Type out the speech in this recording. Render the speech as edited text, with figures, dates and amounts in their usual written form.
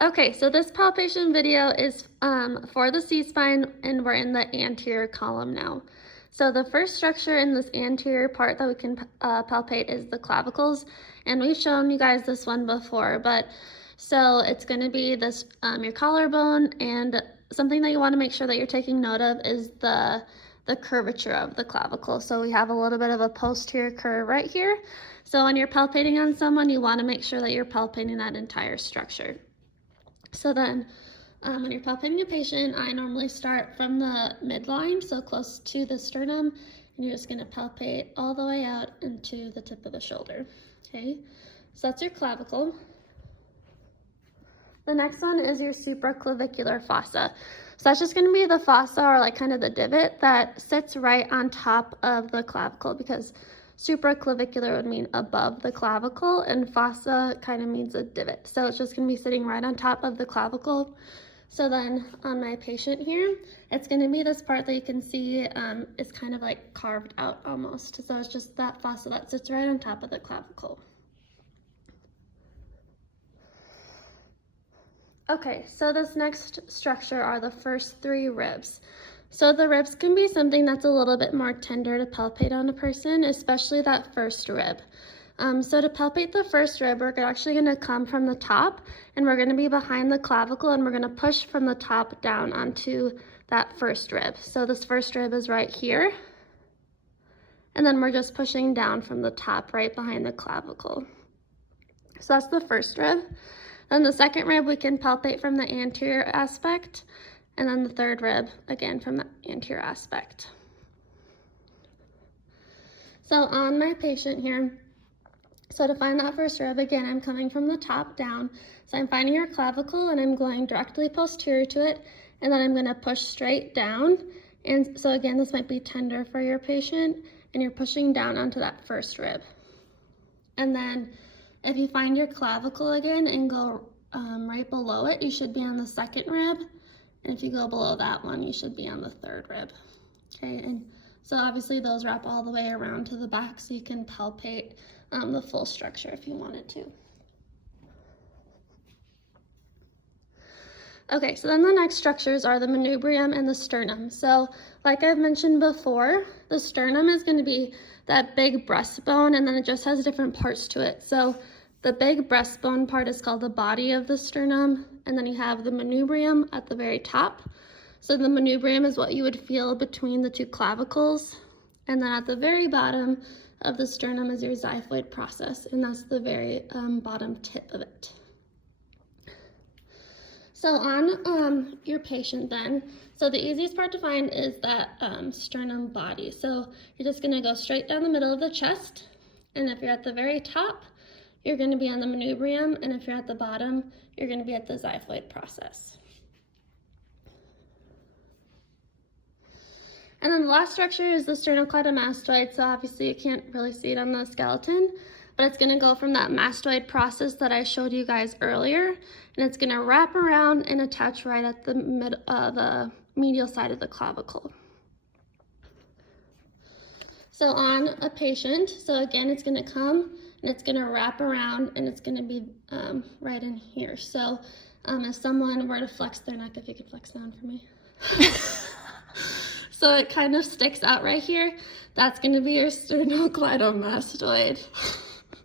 Okay, so this palpation video is for the C-spine, and we're in the anterior column now. So the first structure in this anterior part that we can palpate is the clavicles, and we've shown you guys this one before, but so it's going to be this your collarbone, and something that you want to make sure that you're taking note of is the curvature of the clavicle. So we have a little bit of a posterior curve right here. So when you're palpating on someone, you want to make sure that you're palpating that entire structure. So then when you're palpating a patient, I normally start from the midline, so close to the sternum, and you're just going to palpate all the way out into the tip of the shoulder. Okay, so that's your clavicle. The next one is your supraclavicular fossa. So that's just going to be the fossa, or like kind of the divot that sits right on top of the clavicle, because supraclavicular would mean above the clavicle, and fossa kind of means a divot. So it's just going to be sitting right on top of the clavicle. So then on my patient here, it's going to be this part that you can see is kind of like carved out almost. So it's just that fossa that sits right on top of the clavicle. Okay, so this next structure are the first three ribs. So the ribs can be something that's a little bit more tender to palpate on a person, especially that first rib. So to palpate the first rib, we're actually going to come from the top, and we're going to be behind the clavicle, and we're going to push from the top down onto that first rib. So this first rib is right here, and then we're just pushing down from the top right behind the clavicle. So that's the first rib. Then the second rib we can palpate from the anterior aspect, and then the third rib, again, from the anterior aspect. So on my patient here, so to find that first rib, again, I'm coming from the top down. So I'm finding your clavicle, and I'm going directly posterior to it, and then I'm going to push straight down. And so again, this might be tender for your patient, and you're pushing down onto that first rib. And then if you find your clavicle again and go right below it, you should be on the second rib. And if you go below that one, you should be on the third rib. Okay, and so obviously those wrap all the way around to the back, so you can palpate the full structure if you wanted to. Okay, so then the next structures are the manubrium and the sternum. So like I've mentioned before, the sternum is going to be that big breastbone, and then it just has different parts to it. So the big breastbone part is called the body of the sternum, and then you have the manubrium at the very top. So the manubrium is what you would feel between the two clavicles, and then at the very bottom of the sternum is your xiphoid process, and that's the very bottom tip of it. So on your patient then, so the easiest part to find is that sternum body. So you're just going to go straight down the middle of the chest, and if you're at the very top, you're going to be on the manubrium, and if you're at the bottom, you're going to be at the xiphoid process. And then the last structure is the sternocleidomastoid. So obviously you can't really see it on the skeleton, but it's going to go from that mastoid process that I showed you guys earlier, and it's going to wrap around and attach right at the medial side of the clavicle. So on a patient, so again, it's going to come and it's going to wrap around, and it's going to be right in here. So if someone were to flex their neck, if you could flex down for me. So it kind of sticks out right here. That's going to be your sternocleidomastoid.